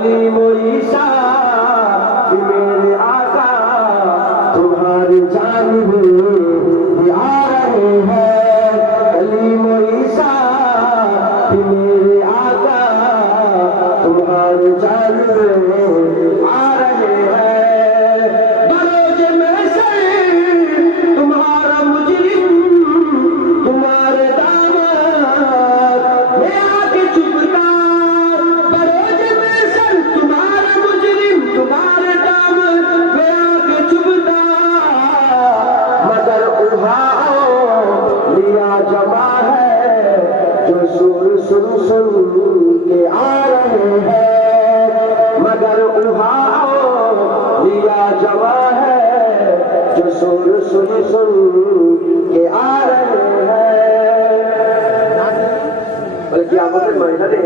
कलीम ईसा मेरे आका तुम्हारी जानिब आ रहे हैं। कलीम ईसा मेरे आका तुम्हारी जानिब आ रहे हैं। बरोज में से तुम्हारा मुजरिम तुम्हारे दामन में आके चुपता। बरोज में से तुम्हारा मुजरिम तुम्हारे दामन में आके चुपता। मगर उठाओ लिया जमा है जो सुर सुन सुन के आ रहे हैं। मगर उठाओ लिया जमा है जो सुर सुन सुन के आ रहे हैं। বলে কি আমাদের ময়দানে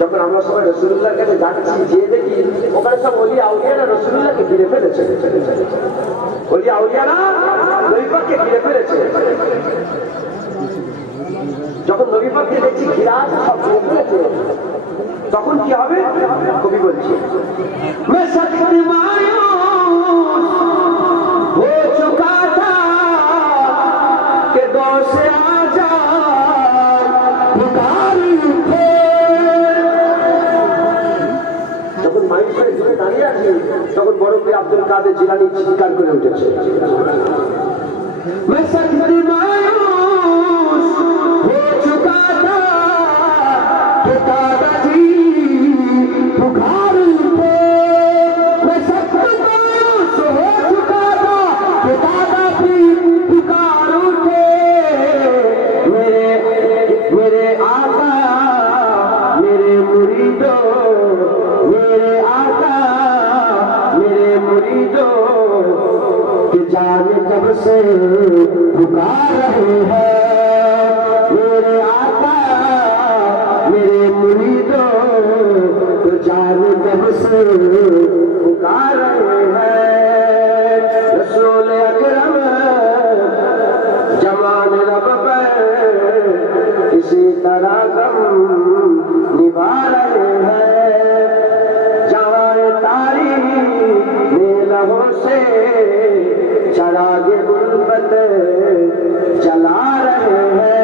যখন আমরা সবাই রাসূলুল্লাহর কাছে যাচ্ছি যে দেখি ওখানে সব ওলি আউলিয়ারা রাসূলুল্লাহকে ঘিরে ফেলেছে। ওলি আউলিয়ারা নবী পাককে ঘিরে ফেলেছে। যখন নবী পাককে দেখছি ঘিরা সব ঘিরে ফেলেছে তখন কি হবে? কবি বলছে मैं सख्त मायूस हो चुका था कि दो से आजा पुकारी थे। যখন মাইক করে দূরে দাঁড়িয়ে আছি তখন বড় পীর আব্দুল কাদের জিলানী চিৎকার করে উঠেছে मैं सख्त मायूस हो चुका था कि दादाजी पुकार उठे। मैं सख्त मायूस हो चुका था कि दादाजी पुकार उठे। मेरे आका मेरे मुरीदों मेरे आका मेरे मुरीदों कि जाने कब से पुकार रहे हैं। मेरे आका मेरे मुरीदों तो जाने कब से पुकार रहे हैं। रसूल अकरम जमान रब पर इसी तरह गम निभा रहे हैं। जवान तारीख में लहों से चरागे गुलबत जला रहे हैं।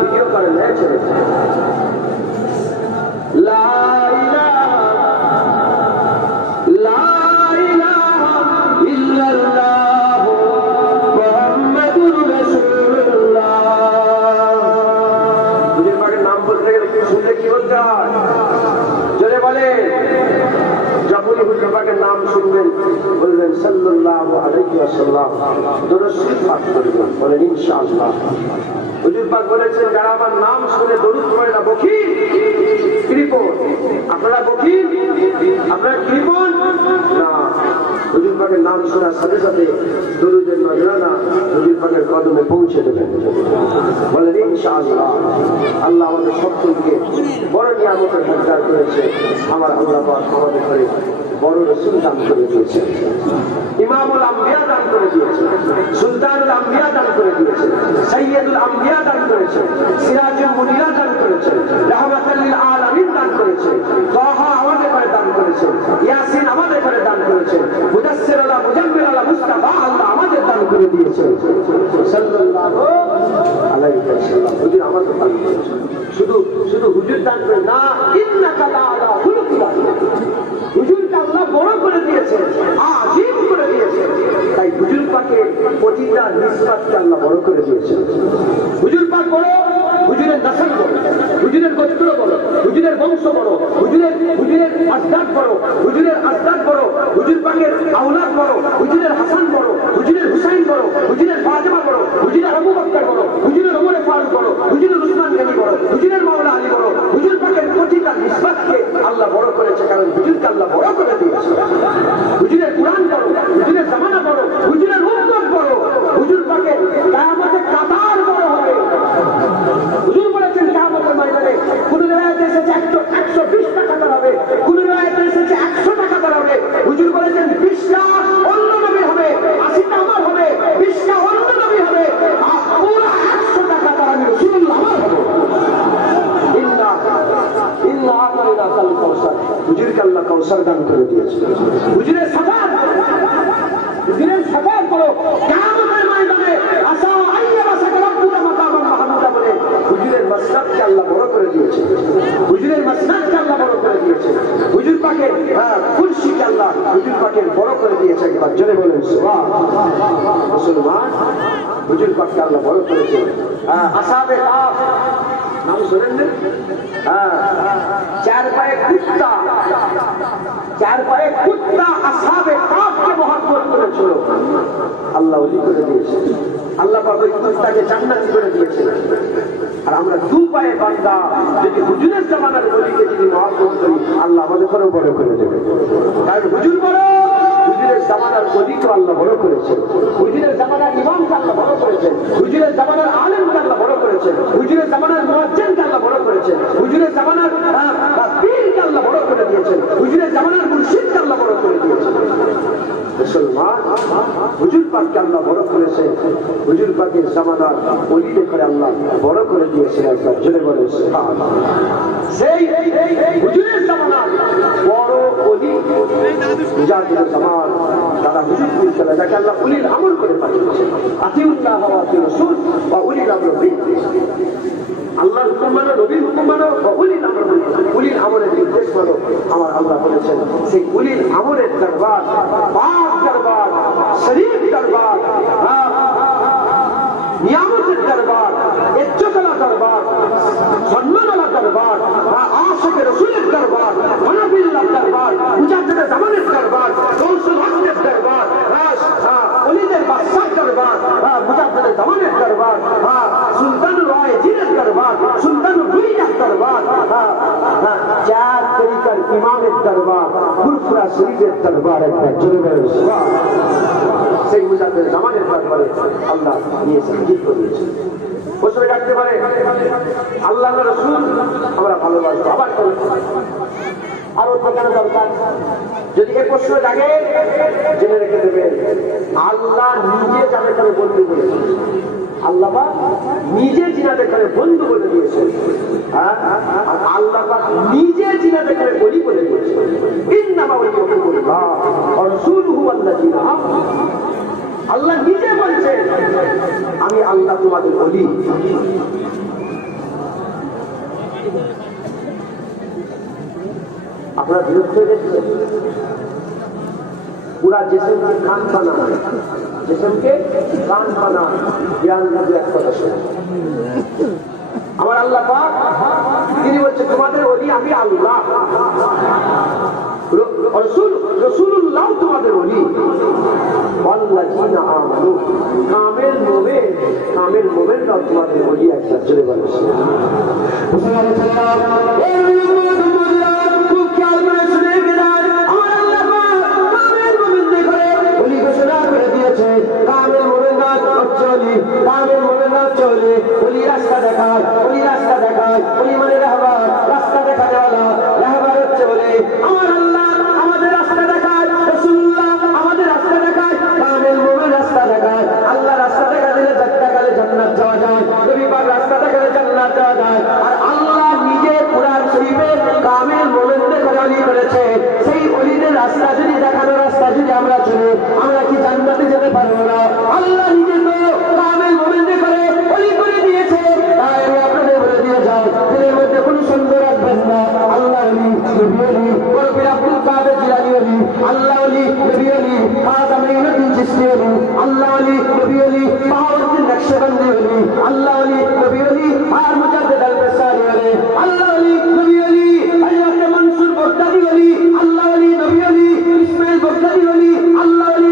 वीडियो कर ले चले ला इलाहा इल्लल्लाह मुहम्मदुर रसूलुल्लाह। मुझे पाके नाम बोलते हैं सुनते की बोलता जरे बोले যখনই হুজুর পাকের নাম শুনবেন বলবেন সাল্লাল্লাহু আলাইহি ওয়াসাল্লাম দরুদ শরীফ পাঠ করবেন বলেন ইনশাআল্লাহ। হুজুর পাক বলেছেন যারা আমার নাম শুনে দরুদ পড়ে না বকিল কৃপণ। আপনারা বকিল আপনারা কৃপণ না। হুজুর পাকের নাম শোনার সাথে সাথে দরুদের নজরানা হুজুর পাকের কদমে পৌঁছে দেবেন বলেন ইনশাআল্লাহ। আল্লাহ আমাদের সকলকে বড় নিয়ামতের ভাগদার করেছে। আমার আল্লাহ পাক আমাদের ঘরে বড় রসুল দান করে দিয়েছে, ইমামুল আম্বিয়া দান করে দিয়েছে, সুলতানুল আম্বিয়া দান করে দিয়েছে, সৈয়দুল আম্বিয়া দান করেছে, সিরাজুল মুনিরা দান করেছে, রাহমাতাল লিল আলামিন দান করেছে, তাহা আমাদের ঘরে দান করেছে, ইয়াসিন আমাদের ঘরে দান করেছে, মুদাসসির আলা মুজাম্মিল আলা মুস্তাফা আল্লাহ আমাদের দান করে দিয়েছে সাল্লাল্লাহু আলাইহি ওয়াসাল্লাম। হুজুর আমাদের দান করেছে। শুধু হুজুর দান করে না, ইন্নাকা লাআলা খুলুকিল আযীম। হুজুরকে আল্লাহ বড় করে দিয়েছে, আযীম করে দিয়েছে। তাই হুজুর পাকের প্রতিটা নিসবতকে আল্লাহ বড় করে দিয়েছে। হুজুর পাক বড়, হুজুরের নসল বড়, হুজুরের গোত্র বড়, হুজুরের বংশ বড়, হুজুরের আসদাদ বড়, হুজুরের আসদাদ বড়, হুজুর পাকের আওলাদ বড়, হুজুরের হাসান বড়, হুজুরের হুসাইন বড়, হুজুরের ফাতেমা বড়, হুজুরের আবু বকর বড়, হুজুরের ওমর ফারুক বড়, হুজুরের উসমান গনি বড়, হুজুরের মাওলা আলী বড়। হুজুর পাকের প্রতিটা নিসবতকে আল্লাহ বড় করেছে, কারণ হুজুরকে আল্লাহ বড় করে দিয়েছে। হুজুরের কুরআন বড়, হুজুরের জামানা বড়, হুজুরের উম্মত বড়, হুজুর পাকের কিয়ামতের কাতার বড় হবে। কাউসার দান করে দিয়েছে। হুজুরের সাফাত করো কিয়ামতের ময়দানে আসা আইয়া বাসাকা রাব্বুকা মাকামান মাহমুদা বলে হুজুরের মাসনাদকে আল্লাহ বড় করে দিয়েছে। হুজুরের মাসনাদকে আল্লাহ বড় করে দিয়েছে। হুজুর পাকের কুরসিকে আল্লাহ হুজুর পাকের বড় করে দিয়েছে। একবার জোরে বলেন সুবহানাল্লাহ। মুসলমান হুজুর পাককে আল্লাহ বড় করেছে। আসহাবে কাফ নাম শুনেন না? চার পায়ে কুত্তা আসহাবে কাফকে মহব্বত করেছিল, আল্লাহ ওলি করে দিয়েছে। আল্লাহ পাক ওই কুত্তাকে জান্নাতি করে দিয়েছে। আর আমরা দু পায়ে বান্দা যদি হুজুরের জামানার ওলিকে যদি মহব্বত করি, আল্লাহ আমাদের ঘরেও বড় করে দেবে। কারণ হুজুর বড়, হুজুরের জামানার ওলিকে আল্লাহ বড় করেছে। হুজুরের জামানার ইমামকে আল্লাহ বড় করেছেন। হুজুরের জামানার আলেমকে আল্লাহ বড় করেছেন। হুজুরের জামানার মুয়াজ্জিনকে আল্লাহ বড় করেছেন। হুজুরের জামানার পীরকে আল্লাহ বড় করে দিয়েছেন। হুজুরের জামানার মুর্শিদকে আল্লাহ বড় করে দিয়েছেন। মুসলমান হুজুর পাককে আল্লাহ বড় করেছে। হুজুর পাকের জামানার ওলিদের করে আল্লাহ বড় করে দিয়েছেন। একবার জোরে বলে সুবহানাল্লাহ। সেই হুজুরের জামানার বড় ওলি মুজাহিদের জামান, তারা হুজুর বিলকে যাকে আল্লাহ উলিল আমর করে পাঠিয়েছেন। আতিউল্লাহ ওয়া আতিউর রাসূল ওয়া উলিল আমর বিহি। আল্লাহর হুকুম মানো, নবীর হুকুম মানো, উলিল আমর মানো। উলিল আমরের নির্দেশ মানো। আমার আল্লাহ বলেছেন সেই উলিল আমরের দরবার, পাক দরবার, শরীফ দরবার, নিয়ামতের দরবার, ইজ্জতওয়ালা দরবার, সম্মানওয়ালা দরবার, আশিকে রাসূলের দরবার, নবীর দরবার, মুজাদ্দিদের জামানের দরবার, গৌসুল হকের দরবার, ওলিদের বাদশার দরবার, মুজাদ্দিদের জামানের দরবার, সুলতানুল ওয়াইজিনের দরবার, সুলতানুল রুইয়ার দরবার, চার তরিকার ইমামের দরবার, ফুরফুরা শরীফের দরবার। একবার জোরে বলেন সুবহানাল্লাহ। সেই মুজাদ্দিদের জামানের দরবারে আল্লাহ নিয়ে হাজির করেছে। প্রশ্ন রাখতে পারে আল্লাহ রাসূল আমরা ভালোবাসবো, আবার আরো বোঝানো দরকার। যদি এই প্রশ্ন জাগে জেনে রেখে দেবেন, আল্লাহ নিজে যাদের করে বন্ধু বলেছেন, আল্লাহ নিজে জিনাদের করে বন্ধু বলে দিয়েছেন। আর আল্লাহ নিজে জিনাদের করে বলি বলে দিয়েছেন। ইন্নামা ওয়ালিয়ুল্লাহ ওয়া রাসূলুহু ওয়াল্লাযীনা আমানু। আল্লাহ নিজে বলছেন আমি আল্লাহ তোমাদের ওলি। আপনারা বিরক্ত হয়ে গেছিলেন? পুরা জেসেমকে কান পানা, জেসেমকে কান পানা জ্ঞান বুঝে এক কথা শোনে। আমার আল্লাহ পাক তিনি বলছে তোমাদের ওলি আমি আল্লাহ। রাসূলুল্লাহ তোমাদের ওলি। ওয়াল্লাযীনা আমানু, কামেল মুমিনরাও তোমাদের ওলি। একটা জোরে বলেন খুব খেয়াল করে শুনে গেলেন। আমার আল্লাহ পাক কামেল মুমিনদের করে ওলি ঘোষণা করে দিয়েছে। কামেল মুমিনরা হচ্ছে ওলি, কামেল মুমিনরা হচ্ছে ওলি। ওলি রাস্তা দেখায়, ওলি রাস্তা দেখায়, ওলি মানে রাহবার, রাস্তা দেখানেওয়ালা, রাহবার হচ্ছে ওলি। আমার আল্লাহ আমাদের রাস্তা দেখায়, রাসূলুল্লাহ আমাদের রাস্তা দেখায়, কামেল মুমিন রাস্তা দেখায়। আল্লাহ রাস্তা দেখা দিলে দেখালে জান্নাত যাওয়া যায়, নবী পাক রাস্তা দেখালে জান্নাত যাওয়া যায়। আর আল্লাহ নিজে কুরআন শরীফে কামেল মুমিনদের করে ওলি করেছে। সেই ওলিদের রাস্তা যদি দেখানো রাস্তা যদি আমরা চলি, আমরা কি জান্নাতে যেতে পারবো না? আল্লাহ নিজে তো কামেল মুমিনদের করে ওলি করে দিয়েছে। তাই আমি আপনাদের বলে দিয়ে যাই, এর মধ্যে কোনো সন্দেহ রাখবেন না। আল্লাহ ওলি, নবী ওলি, কলবি আব্দুল কাদের জিলানী ওলি, আল্লাহ ওলি, নবী ওলি, খাজা মাইনুদ্দিন চিশতি ওলি, আল্লাহ ওলি, নবী ওলি, বাহাউদ্দিন নকশবন্দি ওলি, আল্লাহ ওলি, নবী ওলি, আর মুজাদ্দিদ আল-বিসারি ওলি, আল্লাহ ওলি, নবী ওলি, আল্লাহ মনসুর বগদাদি ওলি, আল্লাহ ওলি, নবী ওলি, ইসমাইল বগদাদি ওলি, আল্লাহ ওলি,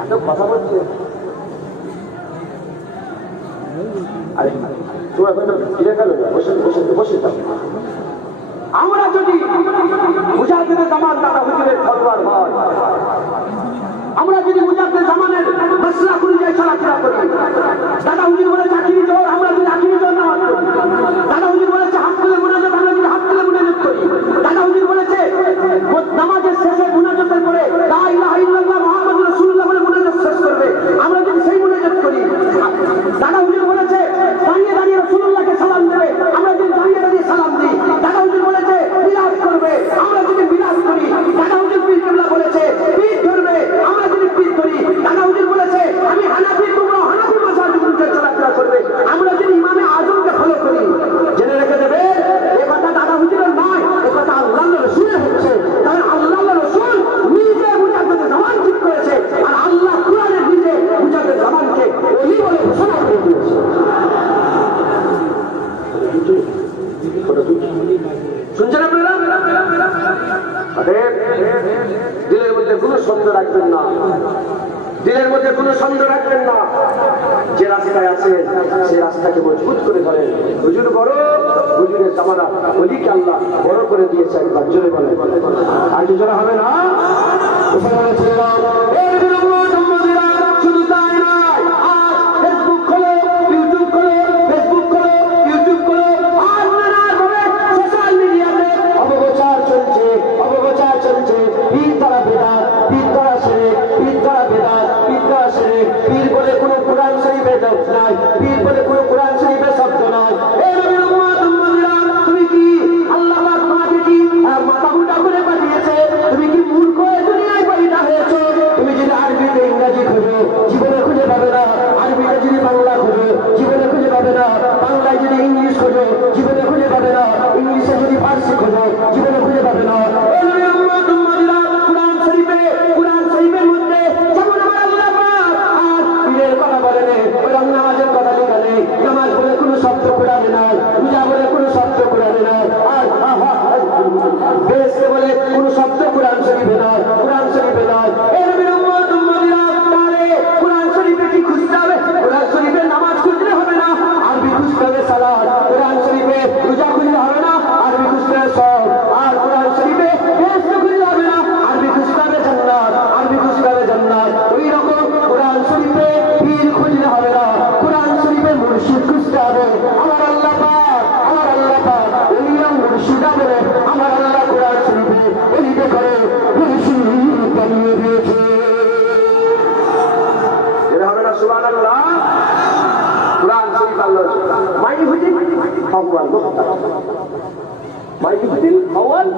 এত কথা বলছে আমরা যদি মুজাহিদে জামান দাদা হুজুরের ফলোয়ার হয়, আমরা যদি মুজাহিদে জামানের মাসলা অনুযায়ী চলাফেরা করি, দাদা হুজুর বলেছে আখিরি জোর, আমরা যদি আখিরি জোর নামাজ করি, দাদা হুজুর বলেছে হাত তুলে মুনাজাত, আমরা যদি হাত তুলে মুনাজাত করি, দাদা হুজুর বলেছে নামাজের শেষে মুনাজাতের পরে লা ইলাহা ইল্লাল্লাহ মুহাম্মাদুর রাসূলুল্লাহ বলে মুনাজাত শেষ করবে, আমরা যদি সেই মুনাজাত করি, দাদা হুজুর বলেছে দাঁড়িয়ে দাঁড়িয়ে রাসূলুল্লাহকে সালাম দেবে, আমরা যদি দাঁড়িয়ে দাঁড়িয়ে সালাম দিই, দাদা হুজুর বলেছে মিলাদ করবে, আমরা যদি মিলাদ করি, দাদা হুজুর পীর কেবলা বলেছে পীর ধরবে, আমরা যদি পীর ধরি, দাদা হুজুর বলেছে আমি হানাফি, তোমরা হানাফি মাযহাব অনুযায়ী চলাফেরা করবে, আমরা যদি ইমামে আজমকে ফলো করি। জেনে রেখে দেবে এ কথা দাদা হুজুরের নয়, এ কথা আল্লাহর রাসূলের হচ্ছে। কারণ আল্লাহর রাসূল নিজে মুজাহিদে জামান ঠিক করেছে, আর আল্লাহ কোরআনে নিজে মুজাহিদে জামানকে ওলি বলে ঘোষণা করে দিয়েছে। শুনছেন আপনারা? দিলের মধ্যে কোনো সন্দেহ রাখবেন না, দিলের মধ্যে কোনো সন্দেহ রাখবেন না। যে রাস্তায় আছে সেই রাস্তাকে মজবুত করে ধরেন। হুজুর বড়, হুজুরের জামানা ওলিকে আল্লাহ বড় করে দিয়েছে। একবার জোরে বলেন, আর কি জোরে হবে না? শুধু তাই নয়, আজ ফেসবুক খোলো, ইউটিউব খোলো, ফেসবুক খোলো, ইউটিউব খোলো, আর নানাভাবে সোশ্যাল মিডিয়াতে অপপ্রচার চলছে, অপপ্রচার চলছে। পীর তারা বেদাত, পীর তারা শিরক, পীর তারা বেদাত, পীর তারা শিরক। পীর বলে কোনো কোরআন শরীফে শব্দ নাই, পীর বলে কোনো কোরআন শরীফে শব্দ নাই। এই নবীর উম্মত উম্মতিরা, তুমি কি আল্লাহ পাক তোমাকে কি মাথা মোটা করে পাঠিয়েছে? তুমি কি মূর্খ হয়ে দুনিয়ায় পয়দা হয়েছো? তুমি যদি আরবিতে ইংরেজি খোঁজো, জীবনে খুঁজে পাবে না। আরবিতে যদি বাংলা খোঁজো, জীবনে খুঁজে পাবে না। বাংলায় যদি ইংলিশ খোঁজো, জীবনে খুঁজে পাবে না। ইংলিশে যদি ফার্সি খোঁজো, জীবনে খুঁজে পাবে না। এই নবীর উম্মত উম্মতিরা, কোরআন শরীফের মধ্যে যেমন আমার আল্লাহ পাক আর পীরের কথা বলে নেই, ওরকম নামাজের কথা লেখা নেই। নামাজ বলে কোনো শব্দ কোরআনে নাই, পূজা বলে কোনো শব্দ কোরআনে নাই, আর বেহেশতে বলে কোনো শব্দ কোরআন শরীফে নাই, কোরআন শরীফে নাই। এই নবীর উম্মত উম্মতিরা, তাহলে কোরআন শরীফে কি খুঁজতে হবে? কোরআন শরীফে নামাজ খুঁজলে হবে না, আরবি খুঁজতে হবে সালাত। কোরআন শরীফে রোজা খুঁজলে হবে না, আরবি খুঁজতে হবে সওম। আর কোরআন শরীফে বেহেশতে খুঁজলে হবে না, আরবি খুঁজতে হবে জান্নাত, আরবি খুঁজতে হবে জান্নাত। ওই রকম কোরআন শরীফে পীর খুঁজলে হবে না, কোরআন শরীফে মুর্শিদ খুঁজতে হবে। আমার আল্লাহ পাক, আমার আল্লাহ পাক ওলিয়া মুর্শিদা বলে আমার আল্লাহ কোরআন শরীফে ওলিকে করে মুর্শিদ বানিয়ে দিয়েছে। এর হবে না সুবহানাল্লাহ। কোরআন শরীফ আল্লাহ মাইহুদিন আউয়াল মুখতার, মাইহুদিন আউয়াল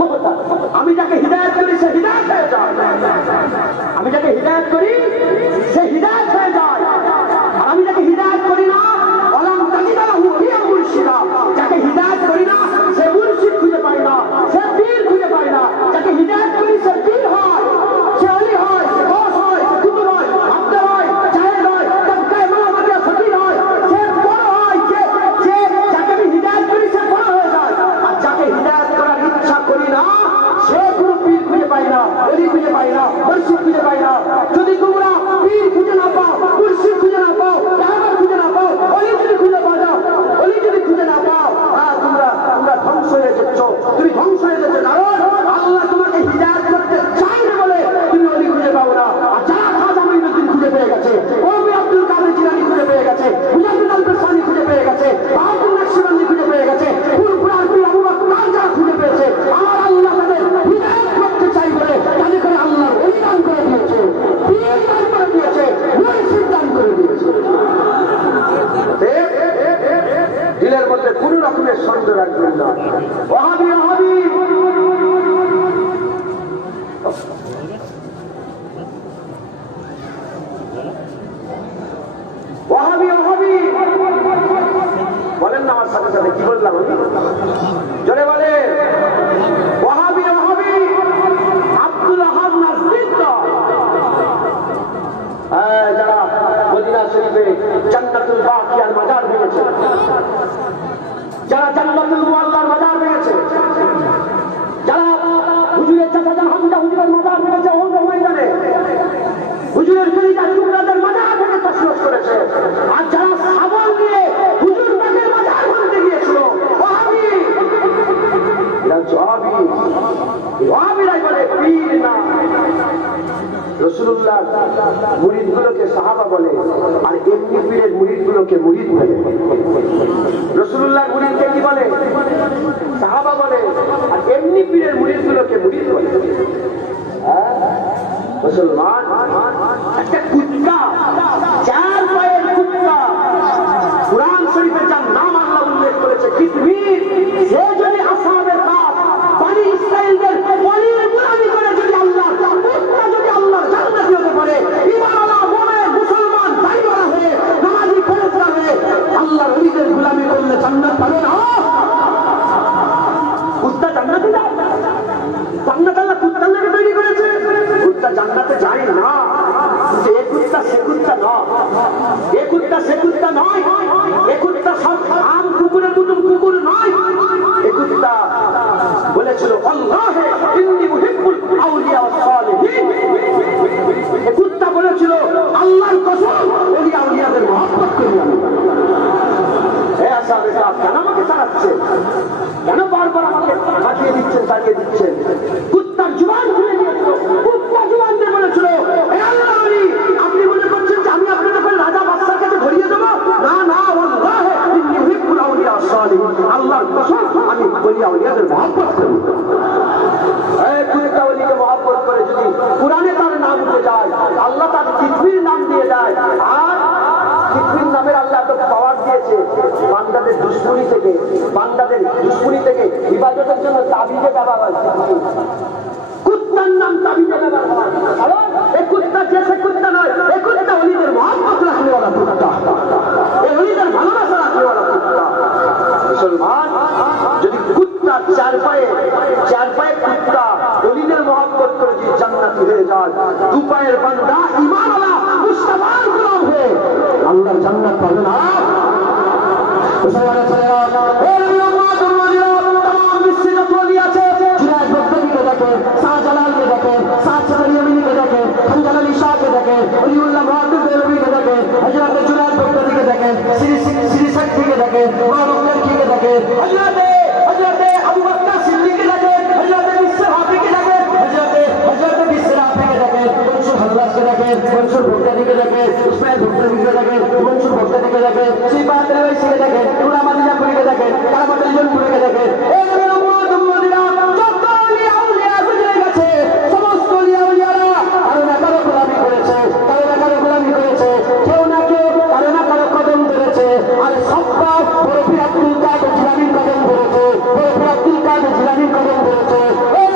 মুখতার। আমি যাকে হিদায়াত করি সে হিদায়াত হয়ে যায়, আমি যাকে হিদায়াত করি সে হিদায়াত হয়ে যায়। আর আমি যাকে হিদায়াত করি না, ওয়ালাম তাজিদা লাহু ওলিয়া মুরশিদা, যাকে হিদায়াত করি না সে মুরশিদ খুঁজে পায় না, সে পীর খুঁজে পায় না। যাকে হিদায়াত করি সে পীর হয়, সে ওলি হয়, সে গৌস হয়, সে কুতুব হয়, আব্দ হয়, জাহেদ হয়, তাবকায়ে মালামাতিয়া ফকির হয়, সে বড় হয়। যে যাকে আমি হিদায়াত করি সে বড় হয়ে যায়। আর যাকে হিদায়াত করার ইচ্ছা করি না সে কোনো পীর খুঁজে পায় না, ওলি খুঁজে পায় না, মুর্শিদ খুঁজে পায় না। যদি তোমরা পীর খুঁজে না পাও, মুর্শিদ খুঁজে না পাও, রাহবার খুঁজে না পাও, ওলি যদি খুঁজে পাও যাও, ওলি যদি খুঁজে না পাও, তোমরা ধ্বংস হয়ে যাচ্ছ, তুমি ধ্বংস হয়ে যাচ্ছ। কারণ আল্লাহ তোমাকে হিদায়াত করতে চাই না বলে তুমি ওলি খুঁজে পাও না। আর যারা খাজা মঈনুদ্দিন খুঁজে পেয়ে গেছে, কবি আব্দুল কাদের জিলানী খুঁজে পেয়ে গেছে, মুজাদ্দিদ আল বিসানি খুঁজে পেয়ে গেছে, বাহাউদ্দিন নকশবন্দি খুঁজে পেয়ে গেছে, ফুরফুরার পীর আবু বকর যারা খুঁজে পেয়েছে, আমার আল্লাহ তাদের হিদায়াত করতে চাই বলে তাদের করে আল্লাহর ওলি দান করে দিয়েছে, পীর দান করে দিয়েছে, মুর্শিদ দান করে দিয়েছে। দিলের মধ্যে কোন রকমের সন্দেহ রাখবেন না। ওয়াহাবি ওয়াহাবি ওয়াহাবি ওয়াহাবি বলেন না আমার সাথে সাথে, কি বললাম আমি? জোরে বলে ওয়াহাবি ওয়াহাবি। আব্দুল ওয়াহাব নাসরির যারা মদিনা শরীফে জান্নাতুল বাকিয়ার মাজার ভেঙেছে, যারা জান্নাতুল মুআল্লার মাজার ভেঙেছে, যারা হুজুরের চাচা হামজা হুজুরের মাজার ভেঙেছে ওহদ ময়দানে, হুজুরের রাসূলুল্লাহ মুরিদগুলোকে সাহাবা বলে, আর এমনি পীরের মুরিদগুলোকে মুরিদ বলে। রাসূলুল্লাহ মুরিদকে কি বলে? সাহাবা বলে, আর এমনি পীরের মুরিদগুলোকে মুরিদ বলে। মুসলমান একটা কুত্তা, চার পায়ের কুত্তা, কুরআন শরীফে যার নাম আল্লাহ উল্লেখ করেছে কিতমির, সে যদি আসহাবের কাফ বনি ইসরাঈলদের ওলির গোলামি করে, যদি আল্লাহ কুত্তা যদি আল্লাহর জান্নাতি হতে পারে, ঈমানওয়ালা মুমিন মুসলমান ভাইওয়ালা হয়ে নামাজি ফেরেশতা হয়ে আল্লাহর ওলিদের গোলামি করলে জান্নাত পাবে না। কুত্তা জান্নাতে যায়? জান্নাত আল্লাহ কুত্তার লেগে তৈরি করেছে। কুত্তা জান্নাতে যায় না, কিন্তু এ কুত্তা সে কুত্তা নয়, এ কুত্তা সে কুত্তা নয়, এ কুত্তা সব আম কুকুরের মতন কুকুর নয়। এ কুত্তা বলেছিল আল্লাহে ইন্নী মুহিব্বুল আউলিয়া ওয়াস সালিহিন। এ কুত্তা বলেছিল আল্লাহর কসম ওলি আউলিয়াদের মহব্বত করি আমি। হে আসহাবে কাফ, কেন আমাকে তাড়াচ্ছে? কেন বারবার আমাকে হাঁটিয়ে দিচ্ছেন, তাড়িয়ে দিচ্ছেন? কুত্তার জুবান খুলে দিয়েছিল, কুত্তা জুবান দিয়ে বলেছিল হে আল্লাহর ওলি, আপনি মনে করছেন যে আমি আপনাদের করে রাজা বাদশার কাছে ধরিয়ে দেবো? না না, আল্লাহে ইন্নী মুহিব্বুল আউলিয়া ওয়াস সালিহিন, আল্লাহর কসম আমি ওলি আউলিয়াদের মহব্বত করি। এই কুত্তা ওলিকে মহব্বত করে যদি কুরআনে তার নাম উঠে যায়, আল্লাহ তার কিতমির নাম দিয়ে দেয়, আর কিতমির নামের আল্লাহ তো পাওয়ার দিয়েছে বান্দাদের দুশমনি থেকে, বান্দাদের দুশমনি থেকে ইবাদতের জন্য তাবিজে ব্যবহার হয়। কুত্তার নাম তাবিজে ব্যবহার হয়, কারণ এই কুত্তা যে সে কুত্তা নয়, এই কুত্তা ওলিদের মহব্বত রাখনেওয়ালা কুত্তা, এই ওলিদের ভালোবাসা রাখনেওয়ালা কুত্তা। মুসলমান যদি কুত্তা চার পায়ে কুত্তা ওলিদের মহব্বত করে যদি জান্নাতি হয়ে যায়, দু পায়ের বান্দা ঈমানওয়ালা মুস্তাফার গোলাম হয়ে আল্লাহর জান্নাত পাবে না। মুসলমানের ছেলেরা, তামাম বিশ্বের যত ওলি আছে, জুনায়েদ বাগদাদীকে দেখেন, শাহজালালকে দেখেন, সাদ সাদর ইয়ামিনীকে দেখেন, হামজাল আলী শাহকে দেখেন, ওলিউল্লাহ মুহাদ্দিস দেহলভীকে দেখেন, হযরত জুনায়েদ বাগদাদীকে দেখেন, শ্রী সাকফিকে দেখেন, মাহমুদ কারকিকে দেখেন, হযরত আবু বকর সিদ্দিককে দেখেন, হযরত বিসর হাফিকে দেখেন, হযরত বিসর হাফিকে দেখেন, মনসুর হাল্লাজকে দেখেন, মনসুর বাগদাদীকে দেখেন, ইসমাইল বাগদাদীকে দেখেন, মনসুর বাগদাদীকে দেখেন, সিফাত আল-ওয়াইসিকে দেখেন, ইমাম আলী জাফরিকে দেখেন, কারামাত আল-জলপুরিকে দেখেন। এই উম্মতিরা যত ওলি আউলিয়া গুজরে গেছে, সমস্ত ওলি আউলিয়ারা কারো না কারো গোলামি করেছে, কারো না কারো গোলামি করেছে, কেউ না কেউ কারো না কারো কদম ধরেছে। আর সবটা বড় পীর আব্দুল কাদের জিলানীর কদম ধরেছে, বড় পীর আব্দুল কাদের জিলানীর কদম ধরেছে। এই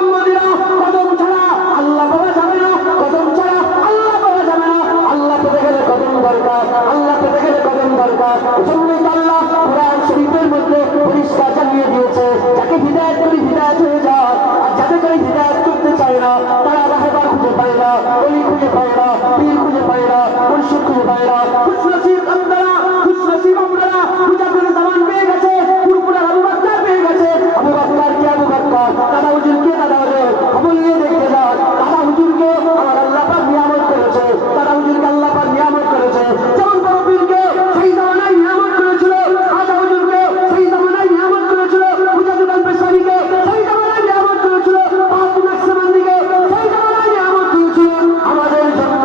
উম্মতিরা কদম ছাড়া আল্লাহ পাওয়া যাবে না, কদম ছাড়া আল্লাহ পাওয়া যাবে না। আল্লাহ পেতে গেলে কদম দরকার, আল্লাহ পেতে গেলে কদম দরকার। এজন্যই আল্লাহ কুরআন শরীফের মধ্যে পরিষ্কার জানিয়ে দিয়েছে, যাকে হিদায়াত করি হিদায়াত হয়ে যায়, আর যাদের করে হিদায়াত করতে চায় না তারা রাহেবার খুঁজে পায় না, ওলি খুঁজে পায় না, পীর খুঁজে পায় না, মুর্শিদ খুঁজে পায় না। খুশনসিব আমদারা, খুশনসিব আমদারা মুজাদ্দিদ জামান পেয়ে গেছে, পুরপুরার আবু বকর পেয়ে গেছে। আবু বকর কি আবু বকর, দাদা হুজুরকে দাদা হুজুর, খবর নিয়ে দেখতে যান, দাদা হুজুরকে আমার আল্লাহ পাক নিয়ামত করেছে, দাদা হুজুরকে আল্লাহ পাক নিয়ামত করেছে। যেমন বড় পীরকে সেই জামানায় নিয়ামত করেছিল, দাদা হুজুরকে সেই জামানায় নিয়ামত করেছিল, মুজাদ্দিদ আল-পেশাওয়ারীকে সেই জামানায় নিয়ামত করেছিল, বাহাদুর নকশবন্দিকে সেই জামানায় নিয়ামত করেছিল। আমাদের জন্য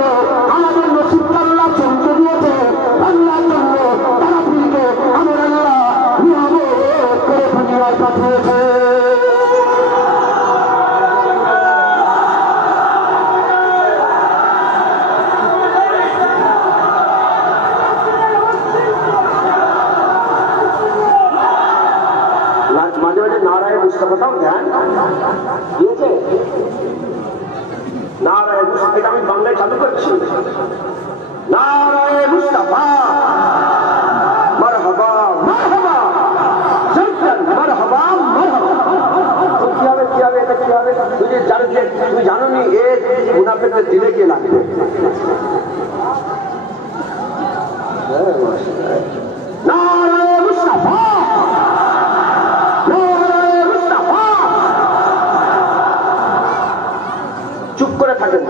আমাদের নসিবকে আল্লাহ চমকে দিয়েছে, আল্লাহর জন্য তারা পীরকে আমার আল্লাহ নিয়ামত করে দুনিয়ায় পাঠিয়েছে। মাঝে মাঝে নারায়ে মুস্তাফাটাও ধ্যান দিয়েছে। নারায়ে মুস্তাফা, এটা আমি বাংলায় চালু করছি। নারায়ে মুস্তাফা, মারহাবা মারহাবা, জলসান মারহাবা মারহাবা। কি হবে কি হবে, এটা কি হবে? তুমি জানো নি এ মুনাফিকদের দিলে কে লাগবে? নারায়ে মুস্তাফা, চুপ করে থাকেন,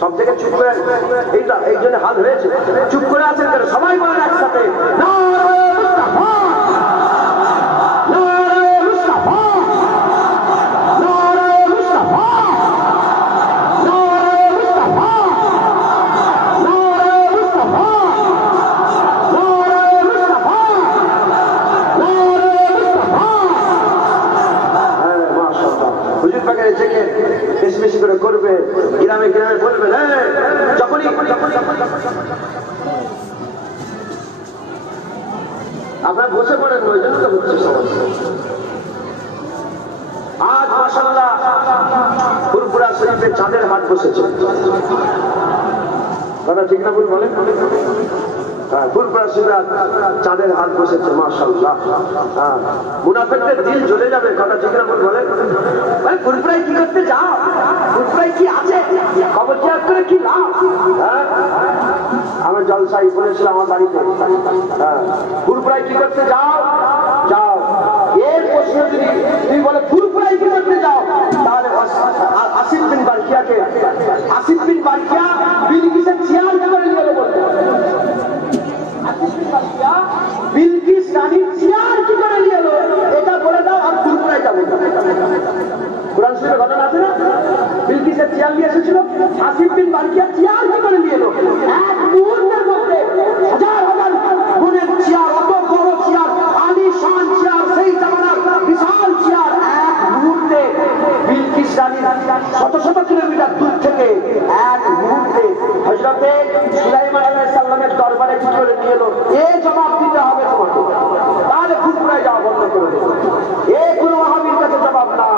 সব জায়গায় চুপ করে, এইটা এই জন্য হাল হয়েছে, চুপ করে আছেন কেন? সবাই বলেন একসাথে নারায়ে মুস্তাফা, নারায়ে মুস্তাফা, নারায়ে মুস্তাফা, বলবে, গ্রামে গ্রামে বলবে, যখনই আপনার বসে পড়েন, ওই জন্য তো হচ্ছে সমস্যা। আজ মাশাআল্লাহ ফুরফুরা শরীফে চাঁদের হাট বসেছে, কথা ঠিক না ভুল বলেন? ফুরফুরা শরীফে চাঁদের হাট বসেছে, মাশাআল্লাহ। মুনাফিকদের দিল জ্বলে যাবে, কথা ঠিক না ভুল বলেন? ফুরফুরায় কি করতে যাও? ফুরফুরায় কি আছে? খবর চেয়ার করে কি লাভ? আমার জলসাই বলেছিল আমার বাড়িতে, ফুরফুরায় কি করতে যাও? যাও। এর প্রশ্ন যদি তুই বলে ফুরফুরায় কি করতে যাও, তাহলে আসিফ বিন বারকিয়াকে, আসিফ বিন বারকিয়া বিলকিসের চেয়ার করে নিয়ে গেল বলতে, বিলকিস রানীর চেয়ার কি করে নিয়ে এলো এটা বলে দাও, আর ফুরফুরায় যাবো। কোরআন শরীফের ঘটনা আছে না? বিলকিসের চেয়ার নিয়ে এসেছিল, আসিফ বিন বারকিয়া চেয়ার কি করে নিয়ে এলো? এক মুহূর্তের মধ্যে হাজার হাজার গুণের চেয়ার, অত বড় চেয়ার, আলিশান চেয়ার, সেই জামানার বিশাল চেয়ার, এক মুহূর্তে বিলকিস রানীর শত শত কিলোমিটার দূর থেকে এক মুহূর্তে হযরতে সুলাইমান আলাইহিস সালামের দরবারে কি করে নিয়ে এলো, এ জবাব দিতে হবে তোমাকে, তাহলে ফুরফুরায় যাওয়া বন্ধ করে দেবে। এ কোনো ওয়াহাবীর কাছে জবাব না,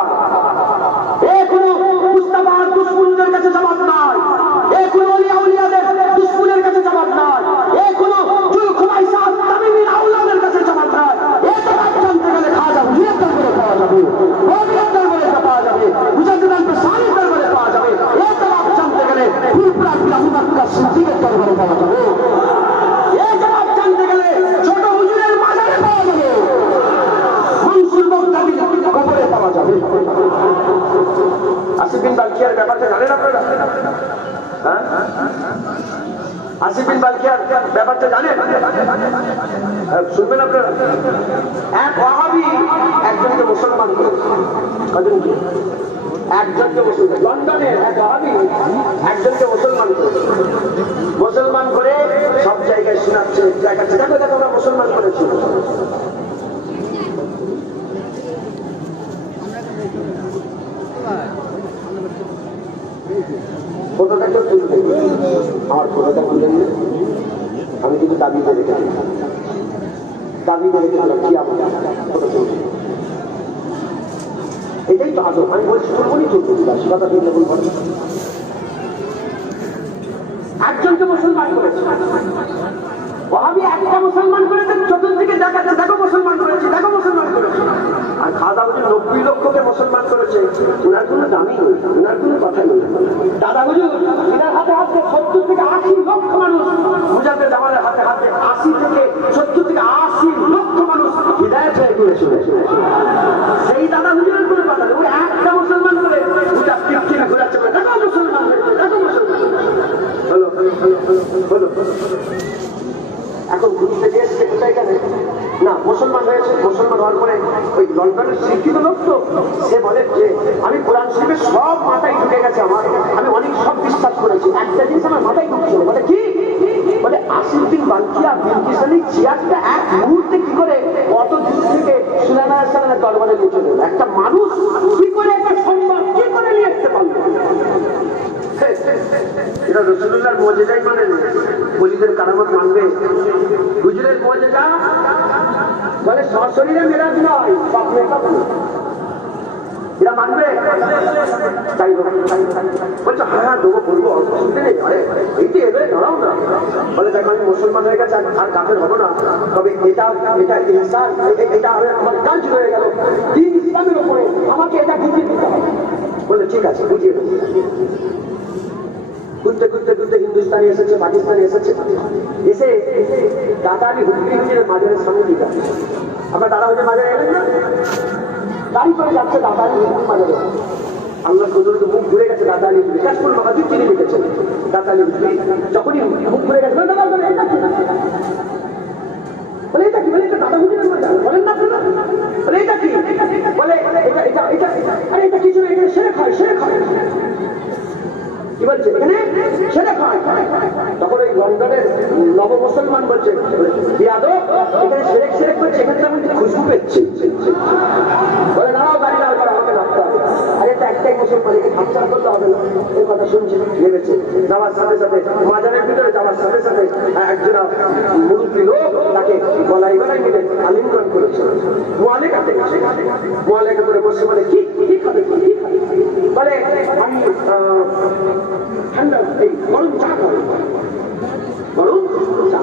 এ কোনো মুস্তাফার দুশমনদের কাছে জবাব নাই, এ কোনো ওলিয়া উলিয়াদের দুশমনের কাছে জবাব নাই, এ কোনো জুলখুলাইসা তামিমীর আউলাদের কাছে জবাব নাই। এ জবাব জানতে গেলে খাজা হুজুরের দরবারে পাওয়া যাবে, রবির দরবারে পাওয়া যাবে, মুজাদ্দিদান সালির দরবারে পাওয়া যাবে। এ জবাব জানতে গেলে ফুরফুরা আবু বকর সিদ্দিকের দরবারে পাওয়া যাবে। এ জবাব জানতে গেলে ছোট হুজুরের মাজারে পাওয়া যাবে, মনসুর বগদাদির কবরে পাওয়া যাবে। আসিফ বিন বারকিয়ার ব্যাপারটা জানেন আপনারা? আসিফ বিন বারকিয়ার ব্যাপারটা জানেন? শুনবেন আপনারা? এক ওয়াহাবি একজনকে মুসলমান করে, কজনকে? একজনকে মুসলমান, লন্ডনের এক ওয়াহাবি একজনকে মুসলমান করে, মুসলমান করে সব জায়গায় শোনাচ্ছে, দেখাচ্ছে, দেখো দেখো আমরা মুসলমান করেছি। ফটোটাকে তুলতে, আমার ফটোটা তুলে নিয়ে আমি কিন্তু দাবিতে রেখেছি, দাবিতে রেখেছিলাম কি আমার ফটো তুলতে, এটাই তো আদব। আমি বলছি তুলবনি, তুলতে দিলাম, সে কথা তুলতে বলবো। একজনকে মুসলমান করেছে, ওয়াহাবি একটা মুসলমান করেছে, চতুর্দিকে দেখাচ্ছে দেখো মুসলমান করেছে, দেখো মুসলমান করেছে। আর খাজা হুজুর 90 লক্ষকে মুসলমান করেছে, ওনার কোনো দামি নেই, ওনার কোনো কথা নেই। দাদা হুজুর এনার হাতে হাতে 70 থেকে 80 লক্ষ মানুষ, মুজাদ্দিদ জামালের হাতে হাতে 80 থেকে 70 থেকে 80 লক্ষ মানুষ হিদায়াত হয়ে গিয়েছিল। সেই দাদা হুজুরের কোনো কথা নেই, ওই একটা মুসলমান করে ওটা পৃথিবী ঘোরাচ্ছে, দেখো মুসলমান হয়েছে, দেখো মুসলমান হলো হলো হলো। এখন ঘুরতে গিয়ে এসছে কোথায় গেলে না মুসলমান হয়েছে, মুসলমান হওয়ার পরে ওই লন্ডনের শিক্ষিত লোক তো, সে বলে যে আমি কোরআন শরীফের সব মাথায় ঢুকে গেছে আমার, আমি অনেক সব বিশ্বাস করেছি, একটা জিনিস আমার মাথায় ঢুকছিল, বলে কি? বলে আসিফ বিন বারকিয়া বিলকিস রানীর চেয়ারটা এক মুহূর্তে কি করে অত দূর থেকে সুলাইমান আলাইহিস সালামের দরবারে নিয়ে চলে গেল, একটা মানুষ কি করে একটা সম্মান কি করে নিয়ে আসতে পারলো? এটা রাসূলুল্লাহর মুজিজাই মানে ওলিদের কারামত মানবে? হুজুরের মুজিজা বলে সশরীরে মেরাজ নয়, স্বপ্নে স্বপ্ন, এরা মানবে? তাই বলছে হ্যাঁ দেবো, বলবো, অসুবিধে নেই, আরে এইটি এলে দাঁড়াও না। বলে দেখো আমি মুসলমান হয়ে গেছে, আর কাফের হবো না, তবে এটা এটা ইনসান, এটা আমার কাজ হয়ে গেল দিন ইসলামের উপরে, আমাকে এটা বুঝিয়ে দিতে হবে। বলে ঠিক আছে বুঝিয়ে দেবো। ঘুরতে ঘুরতে ঘুরতে হিন্দুস্তানে এসেছে, পাকিস্তানে এসেছে, এসে দাদা আলী হুজুরি হুজুরের মাজারের সামনে দিয়ে যাচ্ছে। আপনার দাদা হুজুর মাজারে এলেন না, গাড়ি করে যাচ্ছে দাদা আলী হুজুরি মাজারে। আল্লাহ হুজুরকে মুখ ঘুরে গেছে, দাদা আলী হুজুরি কাশফুল মাহাজুর চিনি লিখেছেন, দাদা আলী হুজুরি যখনই মুখ ঘুরে গেছে, দাদা বলে এটা কি, বলে এটা কি, বলে এটা দাদা হুজুরের মাজার, বলেন না আপনারা, বলে এটা কি, বলে এটা এটা এটা আরে এটা কিছু না, এটা শেখ হয়, শেখ হয়, কি বলছে এখানে ছেড়ে খায়। তখন ওই লন্ডনের নব মুসলমান বলছে বিয়াদব, এখানে সেরেক সেরেক করছে, এখানে তো আমি খুশবু পেয়েছি। বলে নাও গাড়ি নাও, আমাকে নামতে হবে। আরে এটা একটাই মুসলমানকে হাতছাড়া করতে হবে না, এই কথা শুনছি ভেবেছে। যাওয়ার সাথে সাথে মাজারের ভিতরে যাওয়ার সাথে সাথে একজন মুরব্বী লোক তাকে গলায় গলায় মিলে আলিঙ্গন করেছে। মোয়ালেকাতে গেছে, মোয়ালেকা করে বসে বলে কি কি খাবে, কি খাবে? বলে আমি ঠান্ডা এই গরম চা খাবো, গরম চা।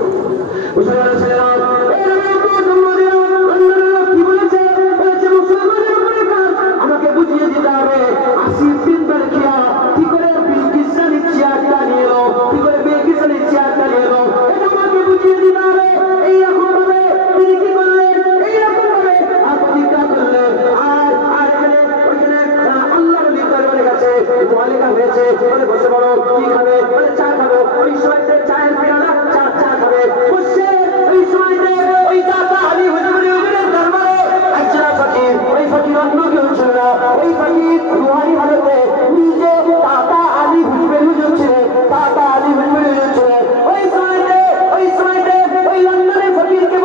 কি বলেছে? বলেছে মুসলমানের উপরে কাজ আমাকে বুঝিয়ে দিতে হবে। 80 দিন ধরে খেয়া কি করে বিলকিসানির চেয়ারটা নিয়ে এলো, কি করে বিলকিসানির চেয়ারটা নিয়ে এলো, এটা আমাকে বুঝিয়ে দিতে হবে। এইরকম ভাবে তিনি কি করলেন, এইরকম ভাবে প্রতিজ্ঞা করলেন। আর আর এখানে ওইখানে আল্লাহর ওলির দরবারে গেছে, মুআলিকা হয়েছে, বলে বসে বলো কি খাবে, বলে চা খাবো। ওই সময়তে চায়ের পেয়ালা চা খাবে, বসে ওই সময়তে ওই দাতা আলী হুজুরের দরবারে একজন ফকির, ওই ফকির অন্য কেউ ছিল না, ওই ফকির রুহানি হালতে নিজে দাতা আলী হুজুরের হুজুর ছিলেন, দাতা আলী হুজুরের হুজুর ছিলেন। ওই সময়তে ওই লন্ডনের ফকিরকে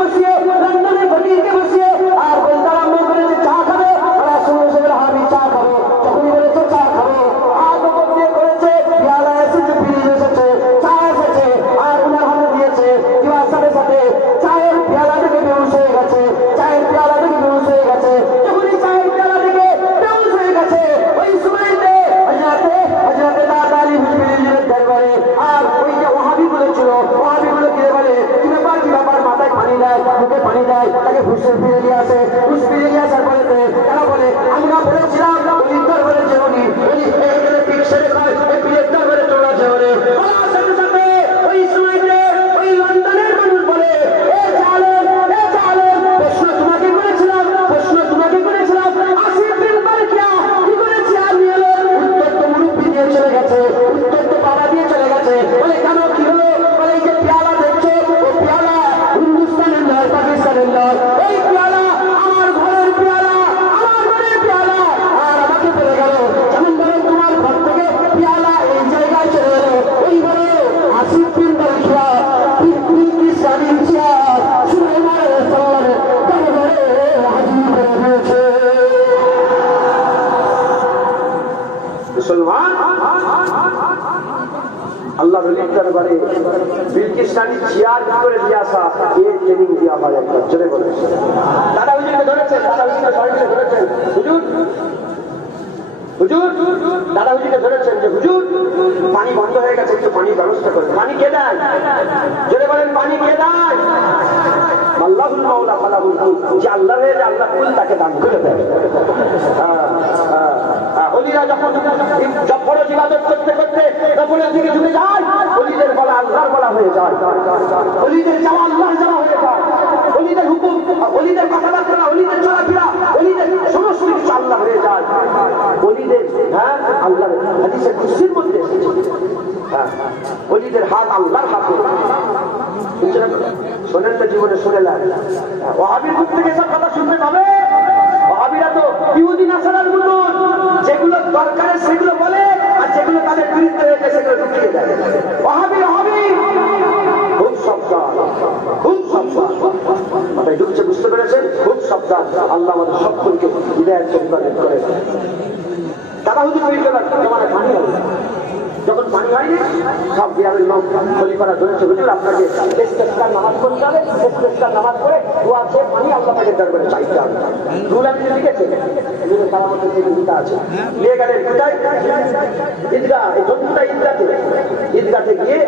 বসিয়ে আর বলতে আরম্ভ করেছে চা খাবে, ওরা সঙ্গে সঙ্গে আমি চা খাবো। যখনই বলেছে চা খাবো, হাত উপর দিয়ে করেছে, পেয়ালা এসেছে, ফিরিয়ে এসেছে, চা এসেছে, আর উনার হাতে দিয়েছে। দেওয়ার সাথে সাথে চায়ের পেয়ালা থেকে বেউস হয়ে গেছে, চায়ের পেয়ালা থেকে বেউস হয়ে গেছে। যখনই চায়ের পেয়ালা থেকে বেউস হয়ে গেছে, ওই সময়তে হযরতে দাতা আলী হুজুরের দরবারে আর ওই যে ওয়াহাবিগুলো ছিল, ওয়াহাবিগুলো কি বলে, কি ব্যাপার, মাথায় পানি দেয়, মুখে পানি দেয়, তাকে ঘুষে ফিরে দিয়ে আসে। ঘুষ ফিরে দিয়ে আসার পরে তারা বলে আমরা বলেছিলাম ওই দরবারে যে উনি এইখানে পিক সেরে খায়, এই পীরের দরবারে চলে আসে। বলে বলার সাথে সাথে ওই সময়তে ওই লন্ডনের মানুষ বলে এ জালেম, প্রশ্ন তোমাকে করেছিলাম, 80 দিন পর কি করেছি আমি এলো? উত্তর তো মুরব্বী দিয়ে চলে গেছে, উত্তর তো বাবা দিয়ে চলে গেছে। বলে কেন, কি হলো? বলে এই যে পেয়ালা দেখছো, ও পেয়ালা হিন্দুস্তানের নয়, পাকিস্তানের নয়, এই পেয়ালা আমার ঘরের পেয়ালা, আর আমাকে বলে গেল যেমন বলো তোমার ঘর থেকে পেয়ালা এই জায়গায় চলে গেল, ওই বলে 80 দিন পর খেয়া হিন্দুস্তানের চেয়ার সুলাইমান সাল্লামের দরবারে হাজির করে দিয়েছে। মুসলমান আল্লাহ ওলির দরবারে বিলকিসানির চেয়ার কি করে দিয়ে আসা, এই ট্রেনিং দেওয়া হয় একটা। চলে বলে দাদা হুজুরকে ধরেছেন, দাদা হুজুরকে সবাইকে ধরেছেন, হুজুর দাদা হুজুরকে ধরেছেন যে হুজুর পানি বন্ধ হয়ে গেছে, একটু পানির ব্যবস্থা করেন। পানি কে দেয়? জোরে বলেন পানি কে দেয়? আল্লাহুল মাওলা ফালাহুল কুল, যে আল্লাহ রে, আল্লাহ কুল তাকে দান করে দেয়। ওলিরা যখন ফরজ ইবাদত করতে করতে নফলের দিকে ঝুঁকে যায়, ওলিদের বলা আল্লাহর বলা হয়ে যায়, ওলিদের যাওয়া আল্লাহর যাওয়া হয়ে যায়, ওলিদের হুকুম, ওলিদের কথাবার্তা, ওলিদের চলাফেরা, ওলিদের সমস্ত কিছু আল্লাহ হয়ে যায়। ওলিদের আল্লাহ হাদিসে কুদসির মধ্যে এসেছে, ওলিদের হাত আল্লাহর হাতে। শোনেন তো, জীবনে শুনে নেন। ওয়াহাবির মুখ থেকে সব কথা শুনতে পাবে। ওয়াহাবিরা তো ইহুদি নাসারার মতো, যেগুলো দরকার সেগুলো বলে, আর যেগুলো তাদের বিরুদ্ধে হয়েছে সেগুলো ঢুকিয়ে দেয়। ওয়াহাবি খুব সাবধান, মাথায় ঢুকছে, বুঝতে পেরেছেন? খুব সাবধান। আল্লাহ আমাদের সকলকে হিদায়াত ইবাদত করে। দাদা হুজুর ওই জমানায় পানি হবে, যখন পানি হয়নি সব বিহারের লোক খলিফারা ধরেছে, হুজুর আপনাকে ইস্তেসকার নামাজ পড়তে হবে, ইস্তেসকার নামাজ পড়ে দোয়া চেয়ে পানি আল্লাহ তাকে দরবারে চাইতে হবে। রুল আপনি লিখেছেন, তারা মধ্যে থেকে গীতা আছে, নিয়ে গেলেন কোথায়? ঈদগাহ, এই জন্তুটা ঈদগাতে গিয়ে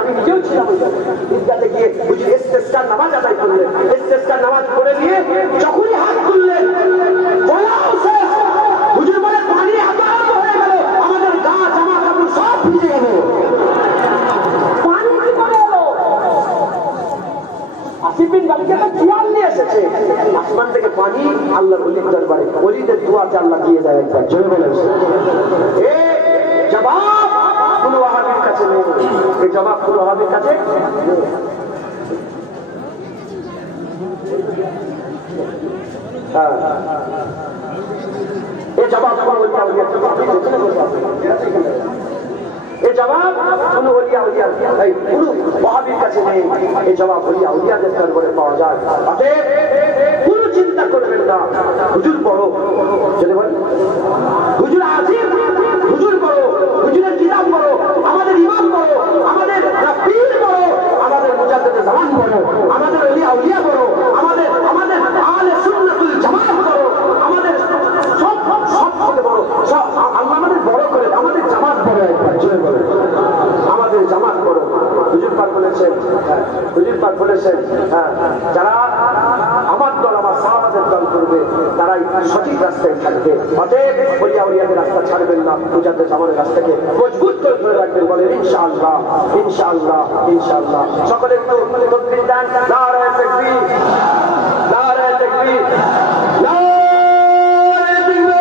আমি নিজেও ছিলাম, ঈদগাতে গিয়ে হুজুর ইস্তেসকার নামাজ আদায় করলেন। ইস্তেসকার নামাজ পড়ে গিয়ে যখনই হাত তুললেন, হুজুর বলে পানি আদায় হয়ে গেল, আমাদের গা জামা কাপড় সব ভিজে গেল। পানি কি করে এলো? 80 দিন বাড়িতে তো চেয়ার নিয়ে এসেছে, আসমান থেকে পানি আল্লাহর ওলির দরবারে, ওলিদের দোয়াতে আল্লাহ দিয়ে দেয় একবার। জোরে বলেন জবাব কোন ওয়াহাবির কাছে নেই, এই জবাব কোন ওয়াহাবির কাছে এই জবাব কোন এই জবাব কোন ওয়াহাবির কাছে নেই, এই জবাব ওলিয়াদের দরবারে পাওয়া যায়। অতএব কোন চিন্তা করবেন না, হুজুর বড় চলে বলেন হুজুর আজিম, হুজুর বড়, হুজুরের কিতাব বড়, আমাদের ইমাম বড়, আমাদের পীর বড়, আমাদের মুজাদ্দিদে জামান বড়, আমাদের ওলি আউলিয়া বড়, আমাদের আহলে সুন্নাতুল জামাত বড়, আমাদের সব থেকে বড়, আল্লাহ আমাদের বড় করে, আমাদের জামাত বড়, জোরে বলেন আমাদের জামাত বড়। হুজুর পাক বলেছেন, হুজুর পাক বলেছেন, যারা আমার দল আমার সাহাবাদের দল করবে তারাই সঠিক রাস্তায় থাকবে। অতএব ওলি আউলিয়াদের রাস্তা ছাড়বেন না, মুজাদ্দিদ জামানের রাস্তাকে মজবুত করে ধরে রাখবেন। বলেন ইনশাআল্লাহ, ইনশাআল্লাহ, ইনশাআল্লাহ। সকলে একটু তাকবীর দেন, নারায়ে তাকবীর, নারায়ে তাকবীর, নারায়ে তাকবীর।